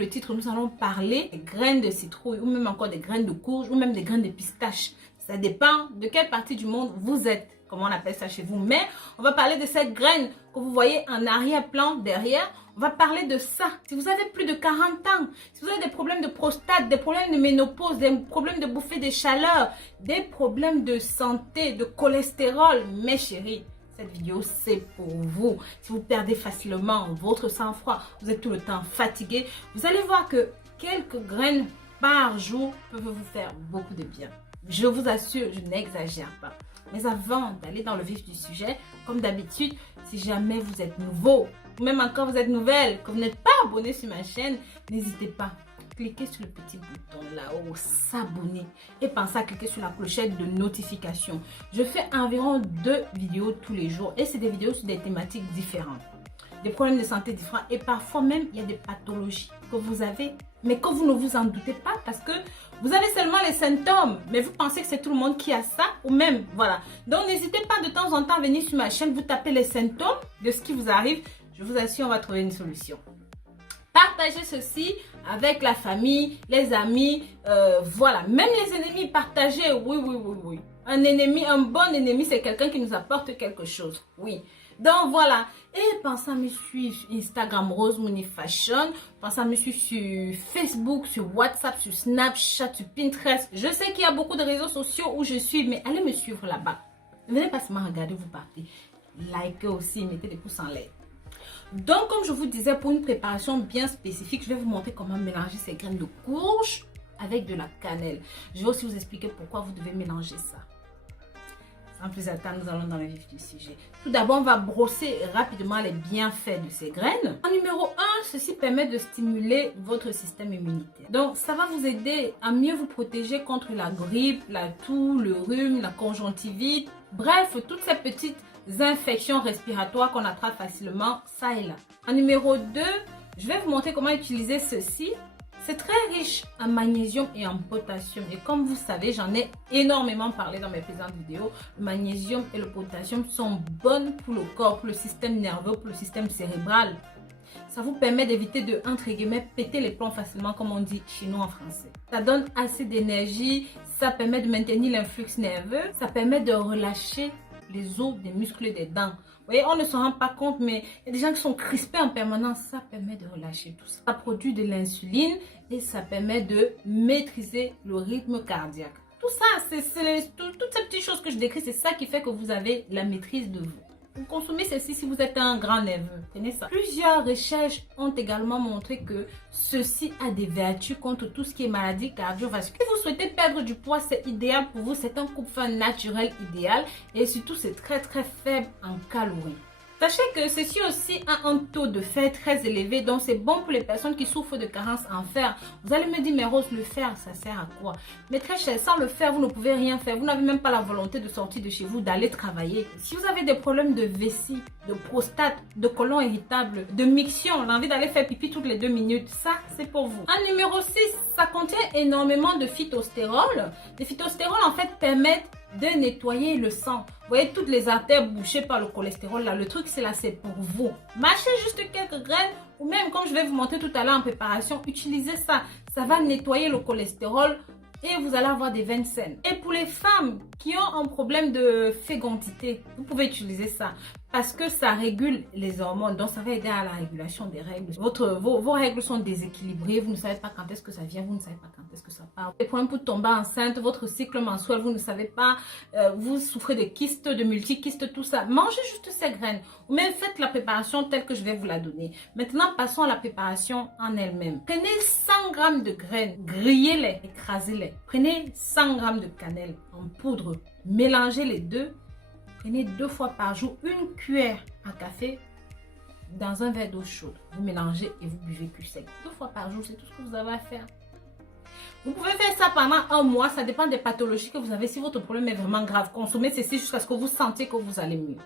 le titre, nous allons parler des graines de citrouille ou même encore des graines de courge ou même des graines de pistache. Ça dépend de quelle partie du monde vous êtes, comment on appelle ça chez vous. Mais on va parler de cette graine que vous voyez en arrière-plan, derrière. On va parler de ça. Si vous avez plus de 40 ans, si vous avez des problèmes de prostate, des problèmes de ménopause, des problèmes de bouffée de chaleur, des problèmes de santé, de cholestérol, mes chéris, cette vidéo, c'est pour vous. Si vous perdez facilement votre sang-froid, vous êtes tout le temps fatigué, vous allez voir que quelques graines par jour peuvent vous faire beaucoup de bien. Je vous assure, je n'exagère pas. Mais avant d'aller dans le vif du sujet, comme d'habitude, si jamais vous êtes nouveau, ou même encore vous êtes nouvelle, que vous n'êtes pas abonné sur ma chaîne, n'hésitez pas. Cliquez sur le petit bouton là-haut, s'abonner et pensez à cliquer sur la clochette de notification. Je fais environ 2 vidéos tous les jours et c'est des vidéos sur des thématiques différentes. Des problèmes de santé différents et parfois même il y a des pathologies que vous avez mais que vous ne vous en doutez pas parce que vous avez seulement les symptômes mais vous pensez que c'est tout le monde qui a ça ou même voilà. Donc n'hésitez pas de temps en temps à venir sur ma chaîne, vous tapez les symptômes de ce qui vous arrive. Je vous assure, on va trouver une solution. Partagez ceci avec la famille, les amis, voilà. Même les ennemis, partagez, oui. Un ennemi, un bon ennemi, c'est quelqu'un qui nous apporte quelque chose, oui. Donc voilà, et pensez à me suivre sur Instagram Rose Money Fashion, pensez à me suivre sur Facebook, sur WhatsApp, sur Snapchat, sur Pinterest. Je sais qu'il y a beaucoup de réseaux sociaux où je suis, mais allez me suivre là-bas. Ne venez pas seulement regarder, vous partez. Likez aussi, mettez des pouces en l'air. Donc, comme je vous disais, pour une préparation bien spécifique, je vais vous montrer comment mélanger ces graines de courge avec de la cannelle. Je vais aussi vous expliquer pourquoi vous devez mélanger ça. Sans plus attendre, nous allons dans le vif du sujet. Tout d'abord, on va brosser rapidement les bienfaits de ces graines. En numéro 1, ceci permet de stimuler votre système immunitaire. Donc, ça va vous aider à mieux vous protéger contre la grippe, la toux, le rhume, la conjonctivite. Bref, toutes ces petites infections respiratoires qu'on attrape facilement, ça et là. En numéro 2, je vais vous montrer comment utiliser ceci. C'est très riche en magnésium et en potassium. Et comme vous savez, j'en ai énormément parlé dans mes précédentes vidéos. Le magnésium et le potassium sont bonnes pour le corps, pour le système nerveux, pour le système cérébral. Ça vous permet d'éviter de, entre guillemets, péter les plombs facilement, comme on dit chez nous en français. Ça donne assez d'énergie, ça permet de maintenir l'influx nerveux, ça permet de relâcher les os des muscles et des dents. Vous voyez, on ne se rend pas compte, mais il y a des gens qui sont crispés en permanence. Ça permet de relâcher tout ça. Ça produit de l'insuline et ça permet de maîtriser le rythme cardiaque. Tout ça, toutes ces petites choses que je décris, c'est ça qui fait que vous avez la maîtrise de vous. Vous consommez ceci si vous êtes un grand nerveux. Tenez ça. Plusieurs recherches ont également montré que ceci a des vertus contre tout ce qui est maladie cardiovasculaire. Si vous souhaitez perdre du poids, c'est idéal pour vous. C'est un coupe-faim naturel idéal et surtout c'est très faible en calories. Sachez que ceci aussi a un taux de fer très élevé, donc c'est bon pour les personnes qui souffrent de carence en fer. Vous allez me dire, mais Rose, le fer, ça sert à quoi? Mais très cher, sans le fer, vous ne pouvez rien faire. Vous n'avez même pas la volonté de sortir de chez vous, d'aller travailler. Si vous avez des problèmes de vessie, de prostate, de côlon irritable, de miction, l'envie d'aller faire pipi toutes les 2 minutes, ça, c'est pour vous. En numéro 6, ça contient énormément de phytostérol. Les phytostérols, en fait, permettent de nettoyer le sang. Vous voyez toutes les artères bouchées par le cholestérol là, le truc c'est là, c'est pour vous. Mâchez juste quelques graines ou même comme je vais vous montrer tout à l'heure en préparation, utilisez ça. Ça va nettoyer le cholestérol et vous allez avoir des veines saines. Et pour les femmes qui ont un problème de fécondité, vous pouvez utiliser ça parce que ça régule les hormones, donc ça va aider à la régulation des règles. Vos règles sont déséquilibrées, vous ne savez pas quand est-ce que ça vient, vous ne savez pas quand est-ce que ça part. Les problèmes pour tomber enceinte, votre cycle menstruel, vous ne savez pas, vous souffrez de kystes, de multikystes, tout ça. Mangez juste ces graines ou même faites la préparation telle que je vais vous la donner. Maintenant, passons à la préparation en elle-même. Prenez 100 g de graines, grillez-les, écrasez-les. Prenez 100 g de cannelle en poudre, mélangez les deux. Prenez 2 fois par jour une cuillère à café dans un verre d'eau chaude. Vous mélangez et vous buvez cul sec. 2 fois par jour, c'est tout ce que vous avez à faire. Vous pouvez faire ça pendant 1 mois. Ça dépend des pathologies que vous avez. Si votre problème est vraiment grave, consommez ceci jusqu'à ce que vous sentiez que vous allez mieux.